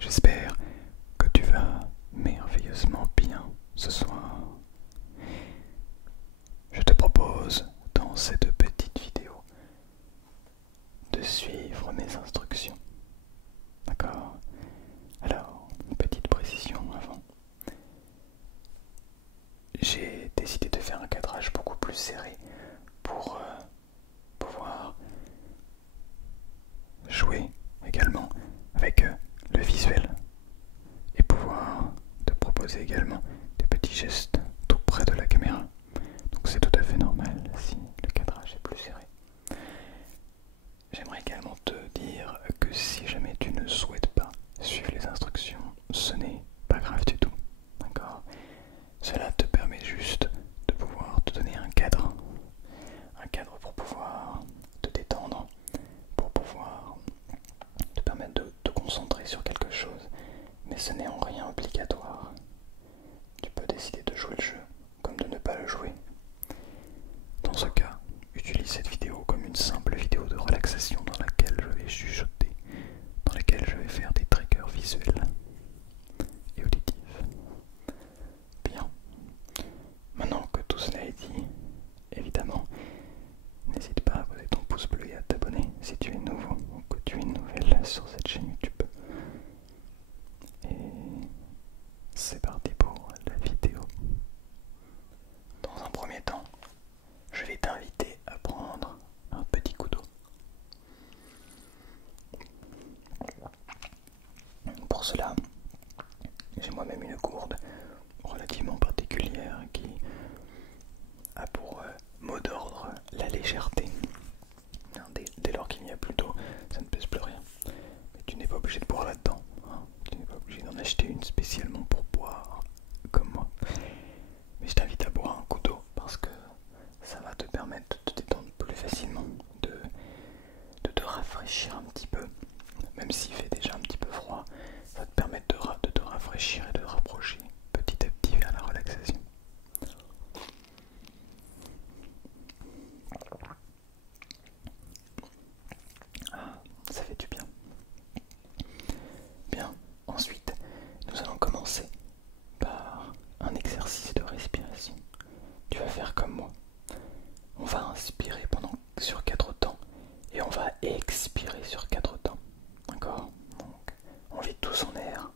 J'espère que tu vas merveilleusement bien ce soir. Je te propose dans cette petite vidéo de suivre mes instructions. D'accord? Alors, une petite précision avant. J'ai décidé de faire un cadrage beaucoup plus serré pour pouvoir jouer également avec le visuel et pouvoir te proposer également des petits gestes tout près de la caméra. Donc c'est tout à fait normal si le cadrage est plus serré. J'aimerais également te dire que si jamais tu ne souhaites pas suivre les instructions, ce n'est pas grave du tout. D'accord? Cela te permet juste de pouvoir te donner un cadre. Un cadre pour pouvoir te détendre, pour pouvoir te permettre de te concentrer sur quelque chose. Mais ce n'est en rien obligatoire. Tu peux décider de jouer le jeu comme de ne pas le jouer. Dans ce cas, utilise cette vidéo comme une simple vidéo de relaxation dans laquelle je vais chuchoter, dans laquelle je vais faire des triggers visuels et auditifs. Bien. Maintenant que tout cela est dit, évidemment, n'hésite pas à poser ton pouce bleu et à t'abonner si tu es nouveau ou que tu es nouvelle sur cette chaîne YouTube. Et c'est parti pour la vidéo. Dans un premier temps, je vais t'inviter à prendre un petit coup d'eau. Pour cela, j'ai moi-même une gourde relativement particulière qui a pour mot d'ordre la légèreté. Dès lors qu'il n'y a plus d'eau, ça ne pèse plus rien. Mais tu n'es pas obligé de boire là-dedans. Hein. Tu n'es pas obligé d'en acheter une spécialement pour boire, comme moi. Mais je t'invite à boire un coup d'eau parce que ça va te permettre de te détendre plus facilement, de te rafraîchir un petit peu. Même s'il fait déjà un petit peu froid, ça va te permettre de te rafraîchir et de te rapprocher petit à petit vers la relaxation. Ah, ça fait du bien. Bien, ensuite, nous allons commencer par un exercice de respiration. Tu vas faire comme moi. On va inspirer sur 4 temps et on va expirer sur 4 temps. D'accord? Donc, on vide tout son air.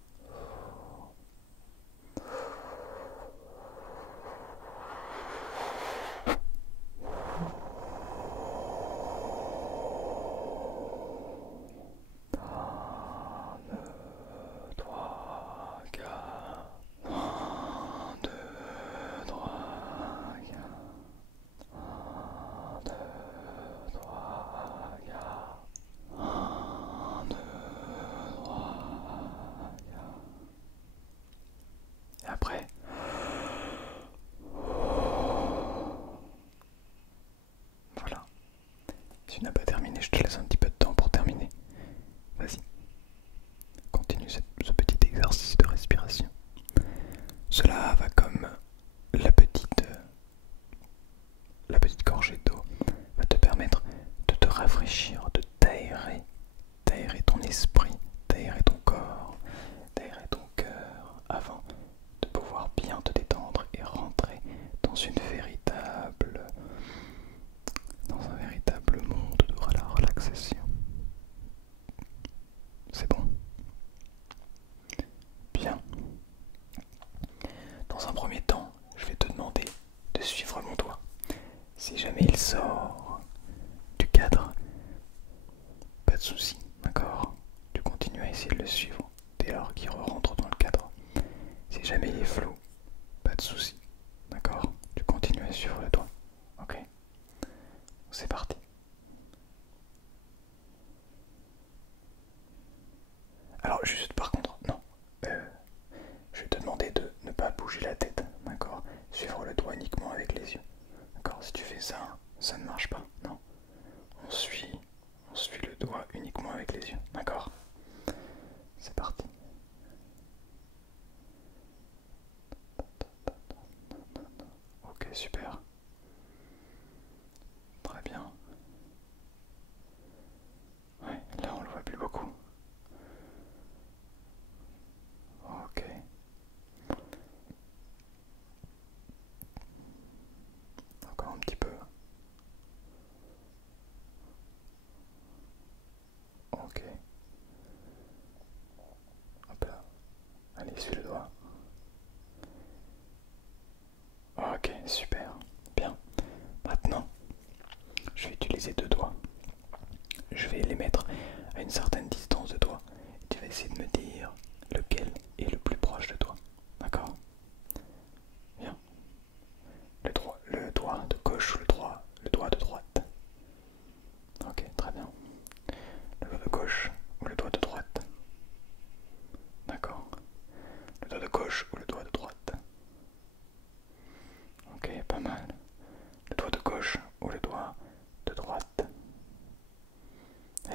Et après, voilà. Si tu n'as pas terminé, je te laisse un petit peu de temps pour terminer. Vas-y. Continue ce petit exercice de respiration. Cela va comme la petite gorgée d'eau va te permettre de te rafraîchir, de t'aérer ton esprit, t'aérer ton corps, t'aérer ton cœur avant de pouvoir bien te détendre et rentrer dans un véritable monde de la relaxation. C'est bon? Bien. Dans un premier temps, je vais te demander de suivre mon doigt. Si jamais il sort du cadre, pas de souci, d'accord? Tu continues à essayer de le suivre dès lors qu'il rentre dans le cadre. Si jamais il est flou, pas de souci, d'accord? Tu continues à suivre le doigt, ok? C'est parti. Alors juste par contre, non, je vais te demander de ne pas bouger la tête, d'accord? Suivre le doigt uniquement avec les yeux, d'accord? Si tu fais ça, ça ne marche pas, non? On suit le doigt uniquement avec les yeux, d'accord? C'est parti. Ok, super. Très bien. Ouais, là on le voit plus beaucoup. essayer de me dire lequel est le plus proche de toi. D'accord? Bien. Le doigt de gauche ou le doigt de droite? Ok, très bien. Le doigt de gauche ou le doigt de droite? D'accord. Le doigt de gauche ou le doigt de droite? Ok, pas mal. Le doigt de gauche ou le doigt de droite?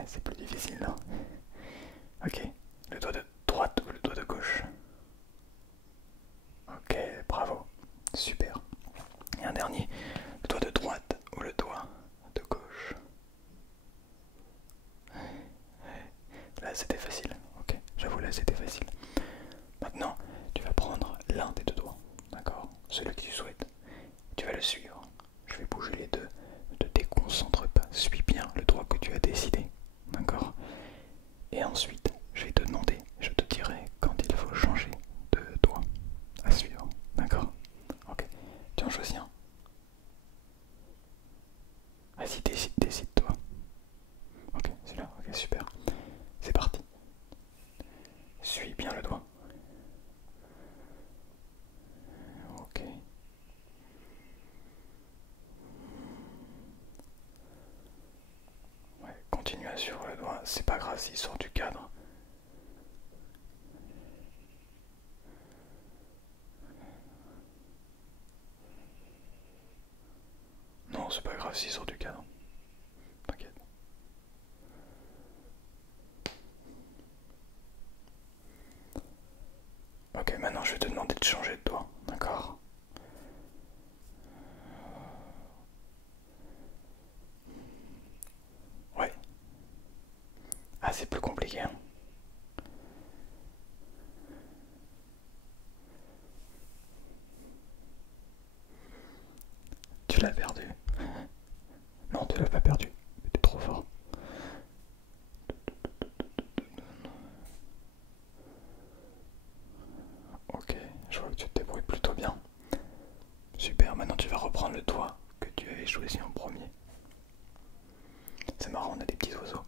C'est plus difficile, non? Ok. Le doigt de droite ou le doigt de gauche? Ok, bravo. Super. Et un dernier. Le doigt de droite ou le doigt de gauche? Là, c'était facile. Ok, j'avoue, là, c'était facile. Maintenant, tu vas prendre l'un des deux doigts. D'accord? Celui que tu souhaites. Tu vas le suivre. Je vais bouger les deux. Ne te déconcentre pas. Suis bien le doigt que tu as décidé. D'accord? Et ensuite, je vais te demander, je te dirai quand il faut changer de doigt à suivre. D'accord? Ok. Tu en choisis un. Vas-y, décide-toi. Ok, celui-là. Ok, super. C'est parti. Suis bien le doigt. Ok. Ouais, continue à suivre le doigt. C'est pas grave s'il sort du cadre. Non, c'est pas grave s'il sort du cadre. T'inquiète. Ok, maintenant je vais te demander de changer de doigt. D'accord? Ouais. Ah, c'est plus compliqué, hein. Tu l'as perdu. Non, tu l'as pas perdu. T'es trop fort. Ok, je vois que tu te débrouilles plutôt bien. Super, maintenant tu vas reprendre le doigt que tu avais choisi en premier. C'est marrant, on a des petits oiseaux.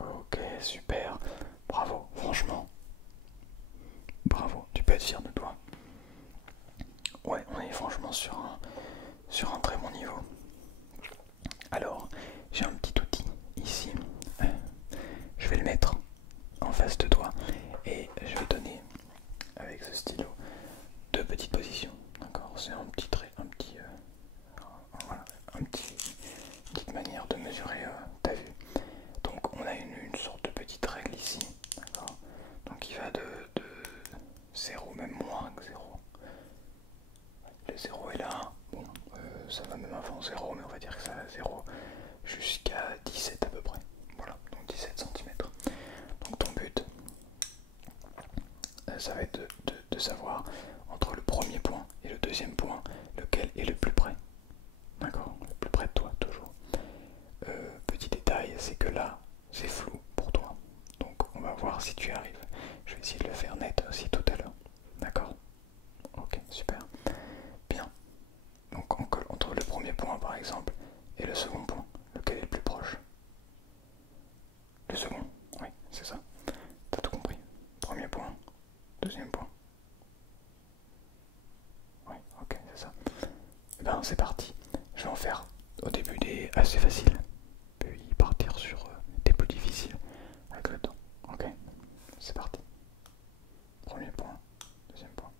Ok, super. Bravo, franchement. Bravo, tu peux être fier de toi. Ouais, on est franchement sur un très bon niveau. Alors, j'ai un petit outil ici. Je vais le mettre en face de toi et je vais donner avec ce stylo deux petites positions. D'accord? C'est un petit trait, voilà, une petite manière de mesurer ta vue. Donc on a une sorte de petite règle ici. D'accord? Donc il va de 0, même moins que 0. Le 0 est là. Bon, ça va même avant 0, mais on va dire que ça va 0 jusqu'à 17 à peu près. Voilà, donc 17 cm. Donc ton but, ça va être de savoir entre le premier point et le deuxième point, lequel est le plus près. D'accord? Le plus près de toi, toujours. Petit détail, c'est que là, c'est flou pour toi. Donc on va voir si tu y arrives. Je vais essayer de le faire net aussi tout à l'heure. D'accord? Ok, super. Bien. Donc on colle entre le premier point par exemple et le second point. Lequel est le plus proche? Le second, oui, c'est ça. T'as tout compris. Premier point, deuxième point. Oui, ok, c'est ça. Et ben c'est parti. Je vais en faire au début des assez faciles, puis partir sur des plus difficiles avec le temps. Ok, c'est parti. Premier point, deuxième point.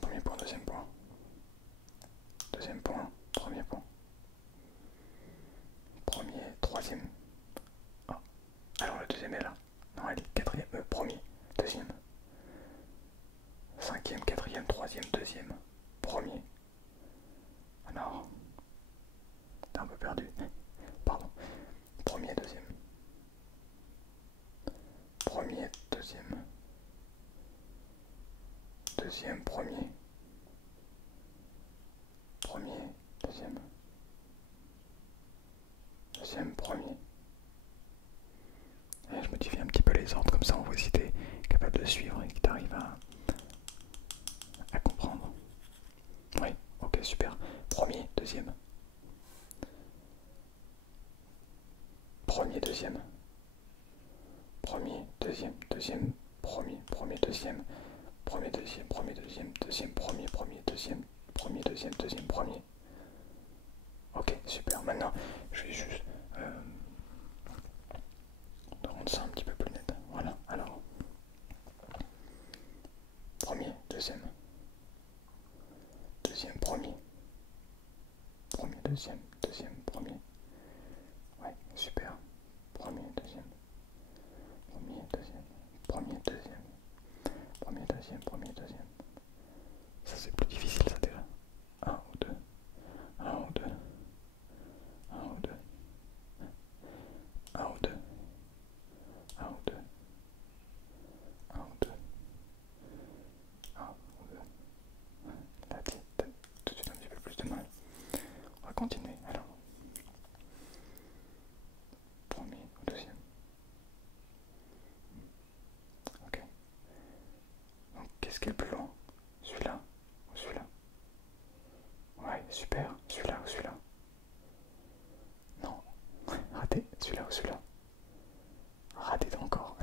Premier point, deuxième point. Deuxième point, premier point. Premier, troisième. Ah, alors le deuxième est là. Non, elle est quatrième, premier, deuxième. Cinquième, quatrième, troisième, deuxième, premier. Alors, t'es un peu perdu. Pardon. Premier, deuxième. Premier, deuxième. Deuxième, premier. Premier, deuxième. Deuxième, premier. Et je modifie un petit peu les ordres, comme ça on voit si tu es capable de suivre et que tu arrives à comprendre. Oui, ok, super. Premier, deuxième. Premier, deuxième. Premier, deuxième, deuxième, premier, premier, deuxième. Premier, deuxième, premier, deuxième, deuxième, premier, premier, deuxième, premier, deuxième, deuxième, premier. Ok, super. Maintenant, je vais juste rendre ça un petit peu plus net. Voilà, alors. Premier, deuxième. Deuxième, premier. Premier, deuxième, deuxième, premier. Ouais, super. Premier, deuxième. Premier, deuxième. Premier, deuxième. Premier, deuxième, premier, deuxième. Ça c'est plus difficile ça déjà. Un ou deux. Un ou deux. Un ou deux. Un ou deux. Un ou deux. Un ou deux. Un ou deux. Là, t'as tout de suite un petit peu plus de mal. On va continuer alors. Premier ou deuxième. Ok. Donc qu'est-ce qui est le plus long? Celui-là ou celui-là? Ouais, super. Celui-là ou celui-là? Non. Raté. Celui-là ou celui-là? Raté encore.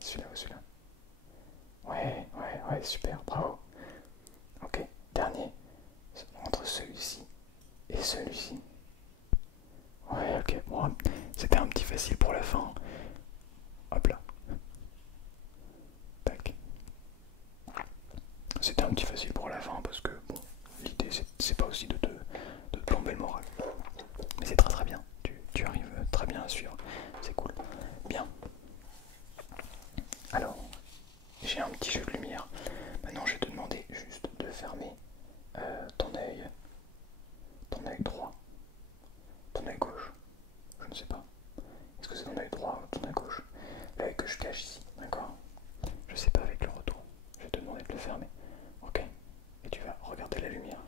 Celui-là ou celui-là? Ouais, super, bravo. Ok, dernier. Entre celui-ci et celui-ci. Ouais, ok, bon, c'était un petit facile pour la fin. Hop là. Tac. C'était un petit facile pour la fin parce que, bon, l'idée c'est pas aussi de te plomber le moral. Mais c'est très très bien. Tu arrives très bien à suivre. C'est cool. Bien. Alors, j'ai un petit jeu de lumière. Maintenant, je vais te demander juste de fermer ton œil droit, ton œil gauche. Je ne sais pas. Est-ce que c'est ton œil droit ou ton œil gauche? L'œil que je cache ici, d'accord? Je sais pas avec le retour. Je vais te demander de le fermer. Ok? Et tu vas regarder la lumière.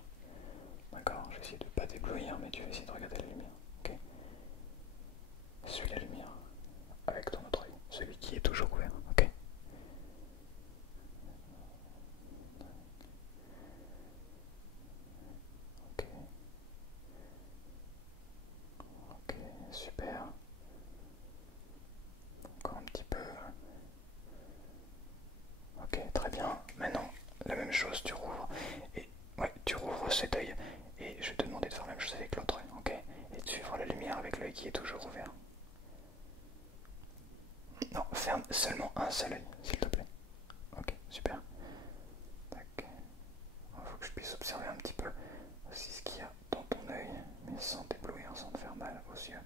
D'accord? Je vais essayer de ne pas t'éblouir, mais tu vas essayer de regarder la lumière. Ok? Suis la lumière avec ton autre œil, celui qui est toujours ouvert. Ok? Ok. Ok, super. Encore un petit peu. Ok, très bien. Maintenant, la même chose, tu rouvres. Et ouais, tu rouvres cet œil. Et je vais te demander de faire la même chose avec l'autre œil, ok? Et de suivre la lumière avec l'œil qui est toujours ouvert. Non, ferme seulement un seul œil, s'il te plaît. Ok, super. Tac. Il faut que je puisse observer un petit peu aussi ce qu'il y a dans ton œil, mais sans t'éblouir, sans te faire mal aux yeux.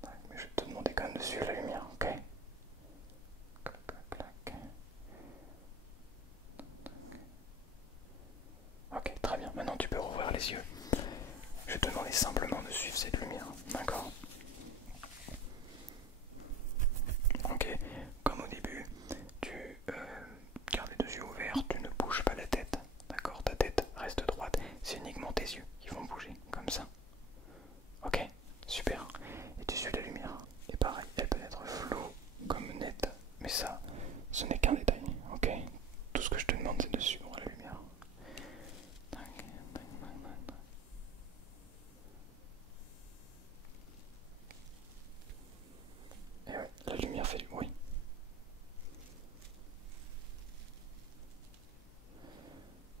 Tac, mais je vais te demander quand même de suivre la lumière, ok? Clac, clac, clac. Ok, très bien. Maintenant tu peux rouvrir les yeux. Je vais te demander simplement de suivre cette lumière, d'accord? Ok, comme au début, tu gardes les deux yeux ouverts, tu ne bouges pas la tête, d'accord? Ta tête reste droite, c'est uniquement tes yeux qui vont bouger, comme ça. Ok, super. Et tu suis la lumière. Et pareil, elle peut être floue comme nette, mais ça, ce n'est qu'un détail, ok? Tout ce que je te demande, c'est de suivre la lumière. Tac, tac, tac, tac. Et ouais, la lumière fait du bruit.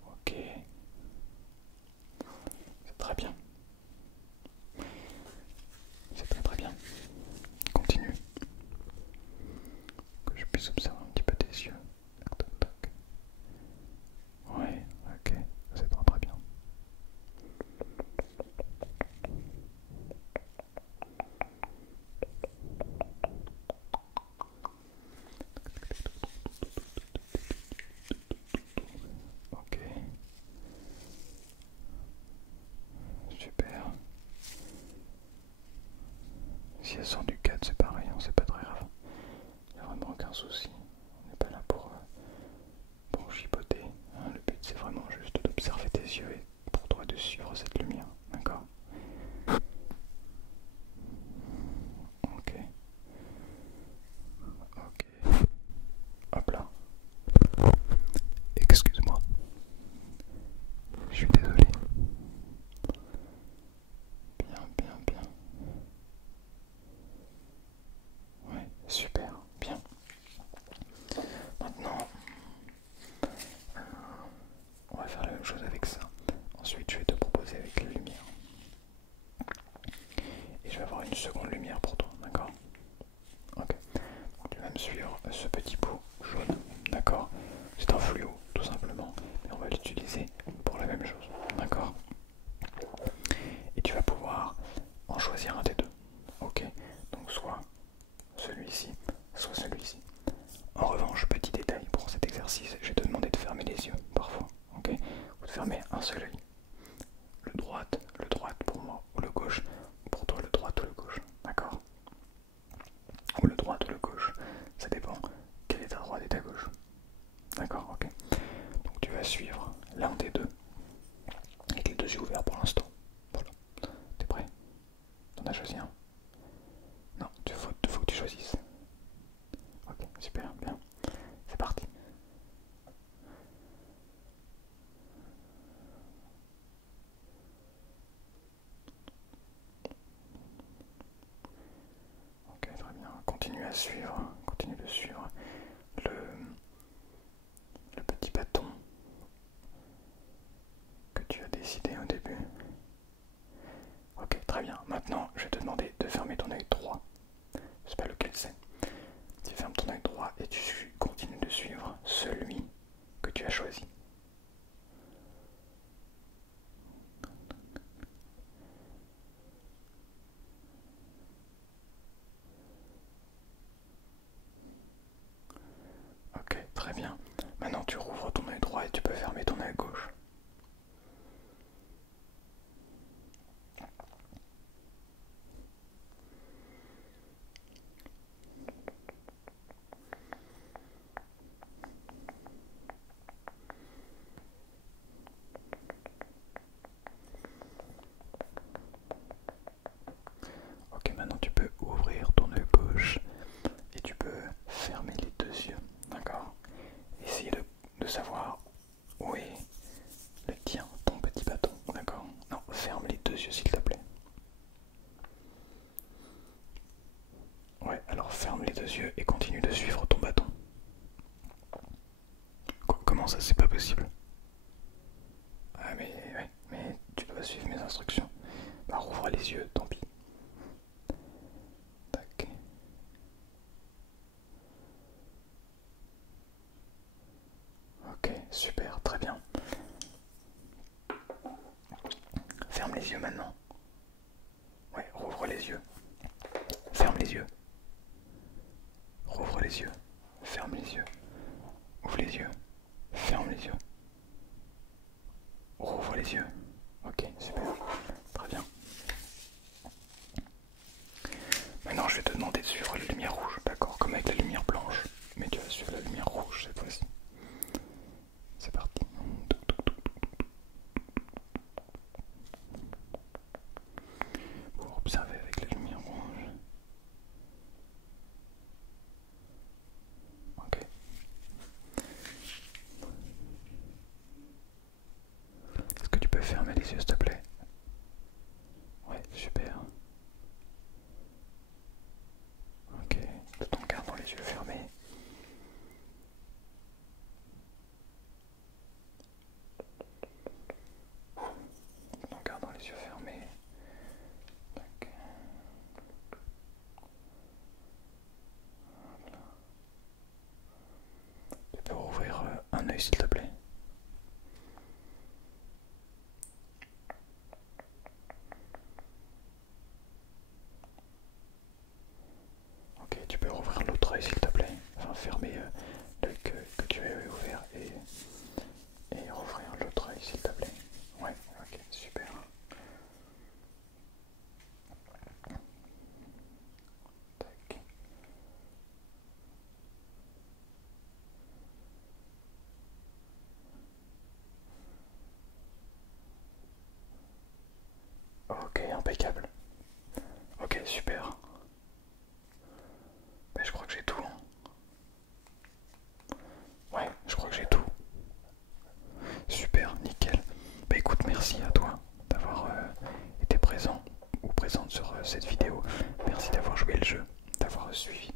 Ok, c'est très bien. C'est très très bien. Continue. Que je puisse observer un petit peu tes yeux. Tac, tac, tac. Ouais, ok, c'est très très bien. Ok. Super. Si elle sort du cadre, c'est pareil, hein, c'est pas très grave. Il n'y a vraiment aucun souci. On n'est pas là pour chipoter. Hein. Le but c'est vraiment juste d'observer tes yeux et pour toi de suivre cette lumière. choisir un des deux. Ok, donc soit celui-ci, soit celui-ci. En revanche, petit détail pour cet exercice, je vais te demander de fermer les yeux parfois, ok, ou de fermer un seul œil. Le droit pour moi, ou le gauche, pour toi le droit ou le gauche, d'accord? Ou le droit ou le gauche, ça dépend quelle est ta droite et ta gauche. D'accord, ok. Donc tu vas suivre l'un des deux, avec les deux yeux ouverts pour l'instant. Voilà. T'es prêt? T'en as choisi un? Non, faut que tu choisisses. Ok, super, bien. C'est parti. Ok, très bien. Continue à suivre, continue de suivre le petit bâton que tu as décidé au début. Ok, très bien. Maintenant, je vais te demander de fermer ton œil droit. Je sais pas lequel c'est. Tu fermes ton œil droit et tu continues de suivre celui que tu as choisi. Ok, très bien. Maintenant, tu rouvres ton œil droit et tu peux fermer ton œil gauche. Ok, maintenant tu peux ouvrir ton œil gauche et tu peux fermer les deux yeux, d'accord? Essayer de savoir où est le tien, ton petit bâton, d'accord? Non, ferme les deux yeux s'il te plaît. Ouais, alors ferme les deux yeux et continue de suivre ton bâton. Comment ça, c'est pas possible? Ah mais ouais, mais tu dois suivre mes instructions. Bah rouvre les yeux, tant pis. Tac. Ok, super, très bien. Ferme les yeux maintenant. Ouais, rouvre les yeux. Ferme les yeux. Rouvre les yeux. Ferme les yeux. Ouvre les yeux. Ferme les yeux. Rouvre les yeux. Ok, super. Très bien. Maintenant, je vais te demander de suivre la lumière rouge, d'accord? Comme avec la lumière blanche. Mais tu vas suivre la lumière rouge cette fois-ci. C'est parti. Pour observer avec la lumière rouge. Ok. Est-ce que tu peux fermer les yeux s'il te plaît? Ouais, super. Ok, tout en gardant les yeux fermés. Tout en gardant les yeux fermés. Tac. Voilà. Tu peux rouvrir un œil s'il te plaît? Ok, tu peux rouvrir l'autre œil s'il te plaît. Enfin, fermer l'œil que tu avais ouvert et rouvrir l'autre œil s'il te plaît. Ouais, ok, super. Tac. Ok, impeccable. Ok, super. Ben, je crois que j'ai tout. Hein. Ouais, je crois que j'ai tout. Super, nickel. Bah écoute, merci à toi d'avoir été présent ou présente sur cette vidéo. Merci d'avoir joué le jeu, d'avoir suivi